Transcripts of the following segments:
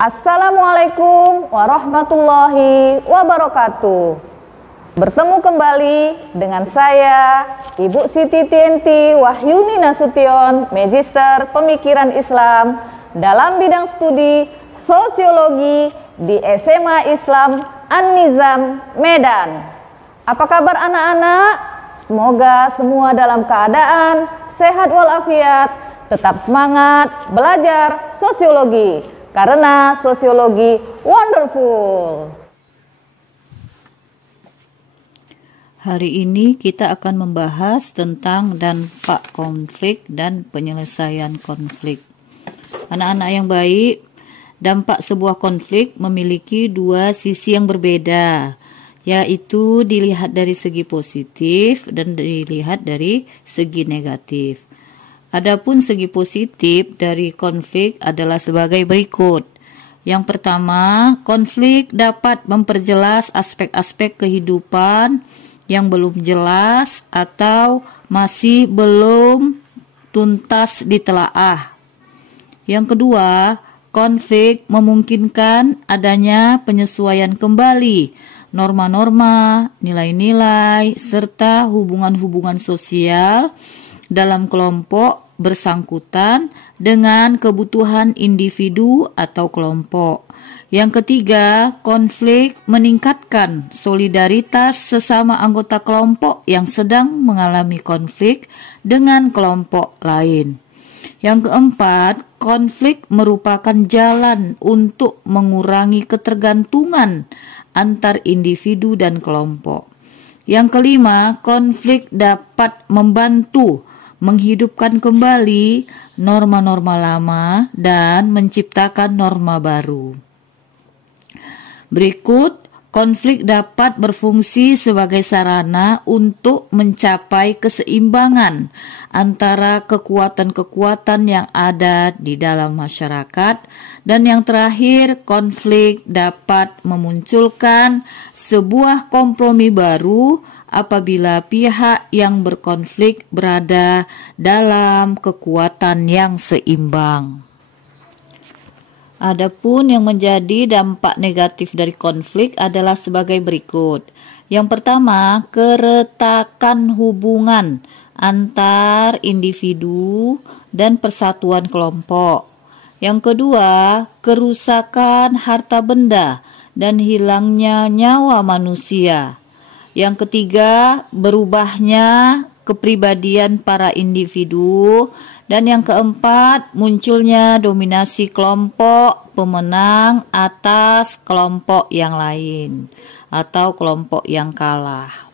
Assalamualaikum warahmatullahi wabarakatuh. Bertemu kembali dengan saya, Ibu Siti Tienti Wahyuni Nasution, Magister Pemikiran Islam dalam bidang studi Sosiologi di SMA Islam An-Nizam, Medan. Apa kabar anak-anak? Semoga semua dalam keadaan sehat walafiat, tetap semangat belajar sosiologi, karena sosiologi wonderful. Hari ini kita akan membahas tentang dampak konflik dan penyelesaian konflik. Anak-anak yang baik, dampak sebuah konflik memiliki dua sisi yang berbeda, yaitu dilihat dari segi positif dan dilihat dari segi negatif. Adapun segi positif dari konflik adalah sebagai berikut. Yang pertama, konflik dapat memperjelas aspek-aspek kehidupan yang belum jelas atau masih belum tuntas ditelaah. Yang kedua, konflik memungkinkan adanya penyesuaian kembali norma-norma, nilai-nilai, serta hubungan-hubungan sosial dalam kelompok bersangkutan dengan kebutuhan individu atau kelompok. Yang ketiga, konflik meningkatkan solidaritas sesama anggota kelompok yang sedang mengalami konflik dengan kelompok lain. Yang keempat, konflik merupakan jalan untuk mengurangi ketergantungan antar individu dan kelompok. Yang kelima, konflik dapat membantu menghidupkan kembali norma-norma lama dan menciptakan norma baru. Berikut, konflik dapat berfungsi sebagai sarana untuk mencapai keseimbangan antara kekuatan-kekuatan yang ada di dalam masyarakat. Dan yang terakhir, konflik dapat memunculkan sebuah kompromi baru apabila pihak yang berkonflik berada dalam kekuatan yang seimbang. Adapun yang menjadi dampak negatif dari konflik adalah sebagai berikut. Yang pertama, keretakan hubungan antar individu dan persatuan kelompok. Yang kedua, kerusakan harta benda dan hilangnya nyawa manusia. Yang ketiga, berubahnya kepribadian para individu. Dan yang keempat, munculnya dominasi kelompok pemenang atas kelompok yang lain atau kelompok yang kalah.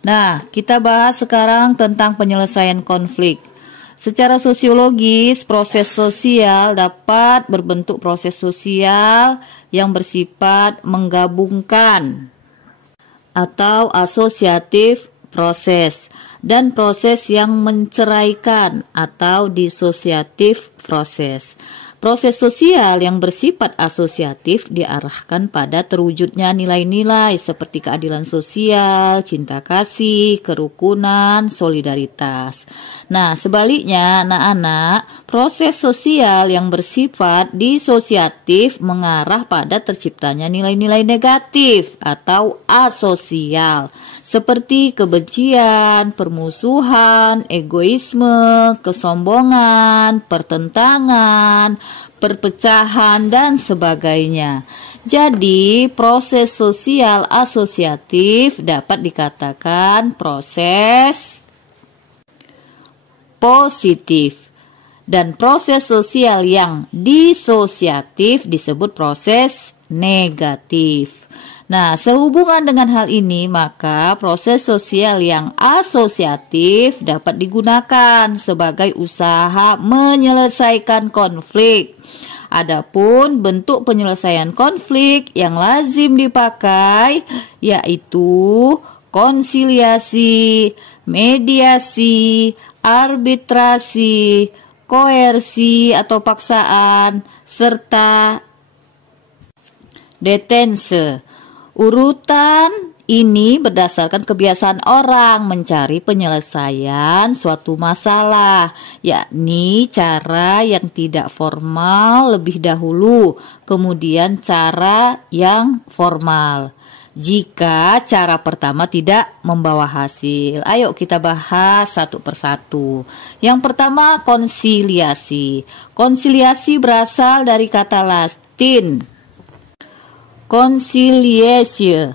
Nah, kita bahas sekarang tentang penyelesaian konflik. Secara sosiologis, proses sosial dapat berbentuk proses sosial yang bersifat menggabungkan atau asosiatif proses, dan proses yang menceraikan atau disosiatif proses. Proses sosial yang bersifat asosiatif diarahkan pada terwujudnya nilai-nilai seperti keadilan sosial, cinta kasih, kerukunan, solidaritas. Nah, sebaliknya anak-anak, proses sosial yang bersifat disosiatif mengarah pada terciptanya nilai-nilai negatif atau asosial seperti kebencian, permusuhan, egoisme, kesombongan, pertentangan, perpecahan, dan sebagainya. Jadi, proses sosial asosiatif dapat dikatakan proses positif. Dan proses sosial yang disosiatif disebut proses negatif. Nah, sehubungan dengan hal ini, maka proses sosial yang asosiatif dapat digunakan sebagai usaha menyelesaikan konflik. Adapun bentuk penyelesaian konflik yang lazim dipakai yaitu konsiliasi, mediasi, arbitrasi, koersi atau paksaan, serta detense. Urutan ini berdasarkan kebiasaan orang mencari penyelesaian suatu masalah, yakni cara yang tidak formal lebih dahulu, kemudian cara yang formal. Jika cara pertama tidak membawa hasil, ayo kita bahas satu persatu. Yang pertama, konsiliasi. Konsiliasi berasal dari kata Latin conciliatio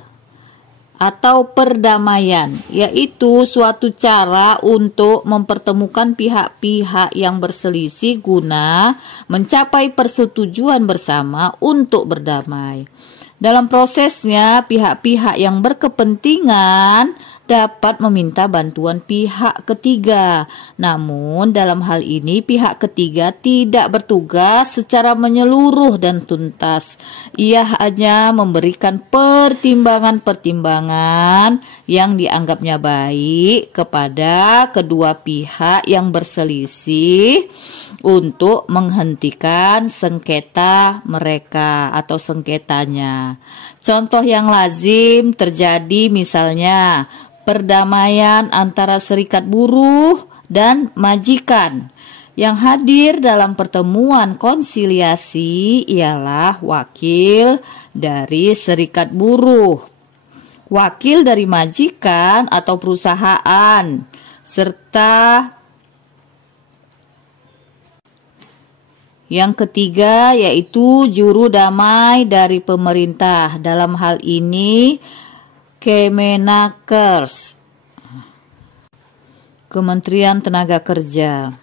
atau perdamaian, yaitu suatu cara untuk mempertemukan pihak-pihak yang berselisih guna mencapai persetujuan bersama untuk berdamai. Dalam prosesnya, pihak-pihak yang berkepentingan dapat meminta bantuan pihak ketiga. Namun, dalam hal ini pihak ketiga tidak bertugas secara menyeluruh dan tuntas. Ia hanya memberikan pertimbangan-pertimbangan yang dianggapnya baik kepada kedua pihak yang berselisih untuk menghentikan sengketa mereka atau sengketanya. Contoh yang lazim terjadi misalnya perdamaian antara serikat buruh dan majikan. Yang hadir dalam pertemuan konsiliasi ialah wakil dari serikat buruh, wakil dari majikan atau perusahaan, serta yang ketiga yaitu juru damai dari pemerintah. Dalam hal ini Kemenakers, Kementerian Tenaga Kerja.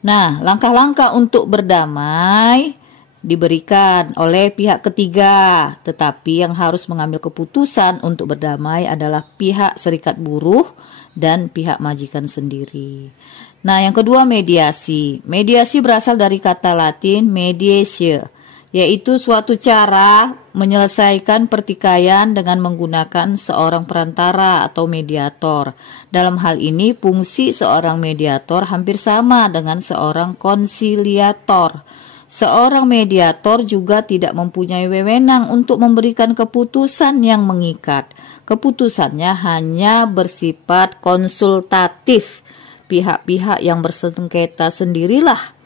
Nah, langkah-langkah untuk berdamai diberikan oleh pihak ketiga, tetapi yang harus mengambil keputusan untuk berdamai adalah pihak serikat buruh dan pihak majikan sendiri. Nah, yang kedua, mediasi. Mediasi berasal dari kata Latin mediatio, yaitu suatu cara menyelesaikan pertikaian dengan menggunakan seorang perantara atau mediator. Dalam hal ini, fungsi seorang mediator hampir sama dengan seorang konsiliator. Seorang mediator juga tidak mempunyai wewenang untuk memberikan keputusan yang mengikat. Keputusannya hanya bersifat konsultatif. Pihak-pihak yang bersengketa sendirilah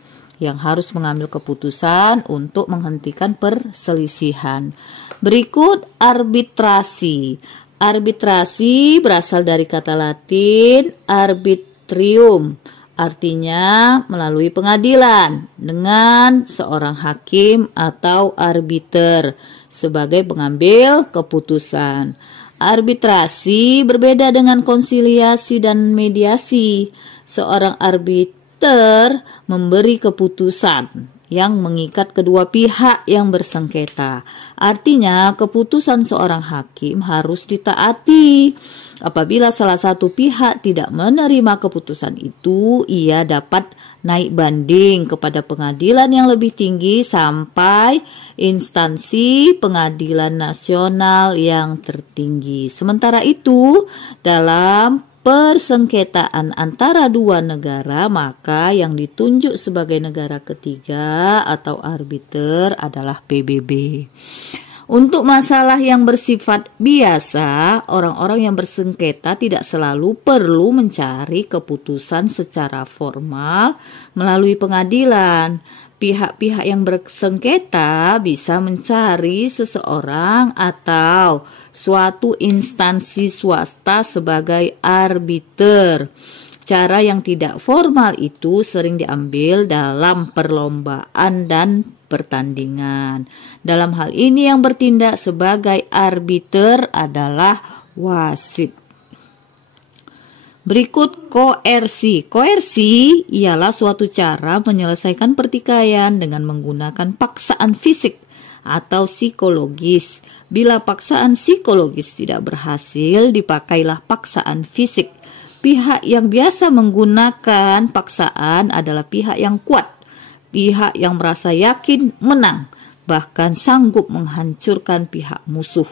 yang harus mengambil keputusan untuk menghentikan perselisihan. Berikut arbitrasi. Arbitrasi berasal dari kata Latin arbitrium, artinya melalui pengadilan dengan seorang hakim atau arbiter sebagai pengambil keputusan. Arbitrasi berbeda dengan konsiliasi dan mediasi. Seorang arbiter memberi keputusan yang mengikat kedua pihak yang bersengketa. Artinya, keputusan seorang hakim harus ditaati. Apabila salah satu pihak tidak menerima keputusan itu, ia dapat naik banding kepada pengadilan yang lebih tinggi sampai instansi pengadilan nasional yang tertinggi. Sementara itu, dalam persengketaan antara dua negara, maka yang ditunjuk sebagai negara ketiga atau arbiter adalah PBB. Untuk masalah yang bersifat biasa, orang-orang yang bersengketa tidak selalu perlu mencari keputusan secara formal melalui pengadilan. Pihak-pihak yang bersengketa bisa mencari seseorang atau suatu instansi swasta sebagai arbiter. Cara yang tidak formal itu sering diambil dalam perlombaan dan pertandingan. Dalam hal ini yang bertindak sebagai arbiter adalah wasit. Berikut koersi. Koersi ialah suatu cara menyelesaikan pertikaian dengan menggunakan paksaan fisik atau psikologis. Bila paksaan psikologis tidak berhasil, dipakailah paksaan fisik. Pihak yang biasa menggunakan paksaan adalah pihak yang kuat, pihak yang merasa yakin menang, bahkan sanggup menghancurkan pihak musuh.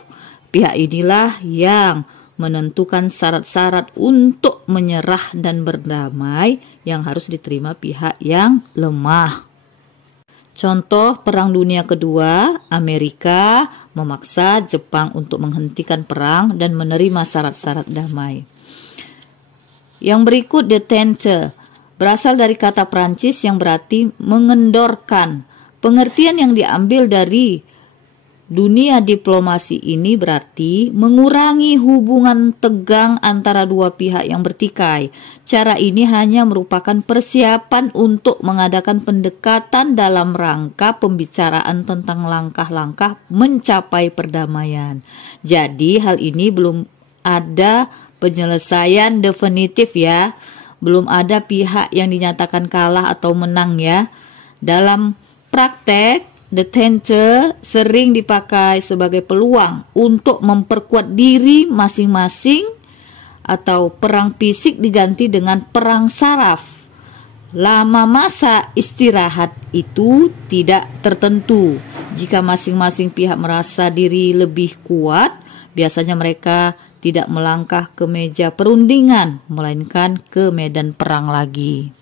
Pihak inilah yang menentukan syarat-syarat untuk menyerah dan berdamai yang harus diterima pihak yang lemah. Contoh Perang Dunia Kedua, Amerika memaksa Jepang untuk menghentikan perang dan menerima syarat-syarat damai. Yang berikut détente berasal dari kata Prancis yang berarti mengendorkan. Pengertian yang diambil dari dunia diplomasi ini berarti mengurangi hubungan tegang antara dua pihak yang bertikai. Cara ini hanya merupakan persiapan untuk mengadakan pendekatan dalam rangka pembicaraan tentang langkah-langkah mencapai perdamaian. Jadi hal ini belum ada penyelesaian definitif ya. Belum ada pihak yang dinyatakan kalah atau menang ya. Dalam praktek, détente sering dipakai sebagai peluang untuk memperkuat diri masing-masing atau perang fisik diganti dengan perang saraf. Lama masa istirahat itu tidak tertentu. Jika masing-masing pihak merasa diri lebih kuat, biasanya mereka tidak melangkah ke meja perundingan, melainkan ke medan perang lagi.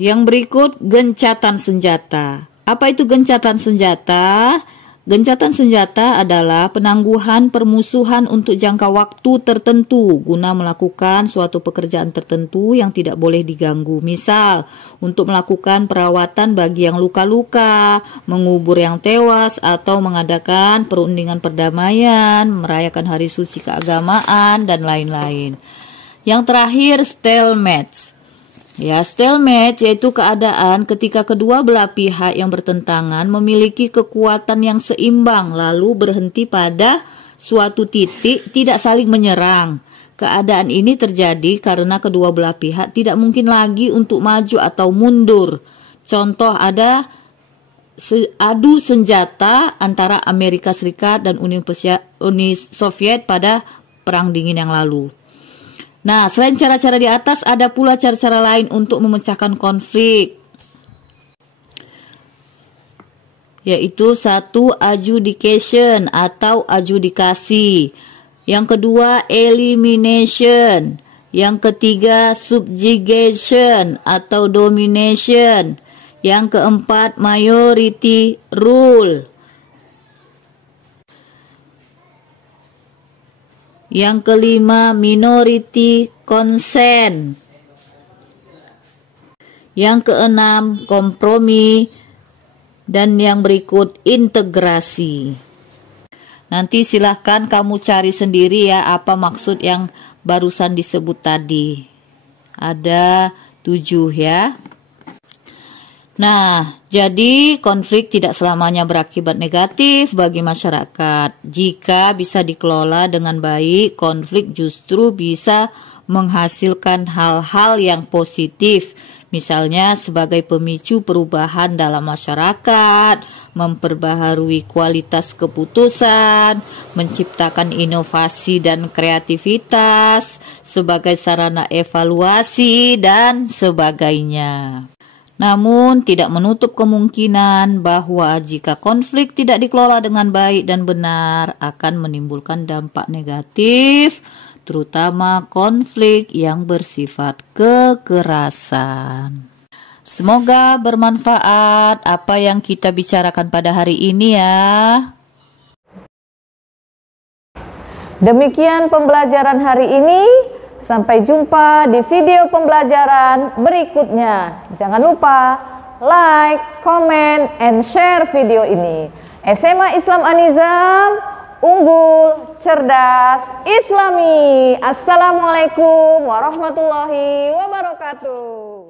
Yang berikut, gencatan senjata. Apa itu gencatan senjata? Gencatan senjata adalah penangguhan permusuhan untuk jangka waktu tertentu guna melakukan suatu pekerjaan tertentu yang tidak boleh diganggu. Misal, untuk melakukan perawatan bagi yang luka-luka, mengubur yang tewas, atau mengadakan perundingan perdamaian, merayakan hari suci keagamaan, dan lain-lain. Yang terakhir, stalemate. Ya, stalemate yaitu keadaan ketika kedua belah pihak yang bertentangan memiliki kekuatan yang seimbang lalu berhenti pada suatu titik, tidak saling menyerang. Keadaan ini terjadi karena kedua belah pihak tidak mungkin lagi untuk maju atau mundur. Contoh ada adu senjata antara Amerika Serikat dan Uni Soviet pada Perang Dingin yang lalu. Nah, selain cara-cara di atas, ada pula cara-cara lain untuk memecahkan konflik. Yaitu satu, adjudication atau adjudikasi. Yang kedua, elimination. Yang ketiga, subjugation atau domination. Yang keempat, majority rule. Yang kelima, minority consent. Yang keenam, kompromi. Dan yang berikut, integrasi. Nanti silahkan kamu cari sendiri ya apa maksud yang barusan disebut tadi. Ada 7 ya. Nah, jadi konflik tidak selamanya berakibat negatif bagi masyarakat. Jika bisa dikelola dengan baik, konflik justru bisa menghasilkan hal-hal yang positif. Misalnya sebagai pemicu perubahan dalam masyarakat, memperbaharui kualitas keputusan, menciptakan inovasi dan kreativitas, sebagai sarana evaluasi, dan sebagainya. Namun, tidak menutup kemungkinan bahwa jika konflik tidak dikelola dengan baik dan benar, akan menimbulkan dampak negatif, terutama konflik yang bersifat kekerasan. Semoga bermanfaat apa yang kita bicarakan pada hari ini ya. Demikian pembelajaran hari ini. Sampai jumpa di video pembelajaran berikutnya. Jangan lupa like, comment, and share video ini. SMA Islam An-Nizam, unggul, cerdas, islami. Assalamualaikum warahmatullahi wabarakatuh.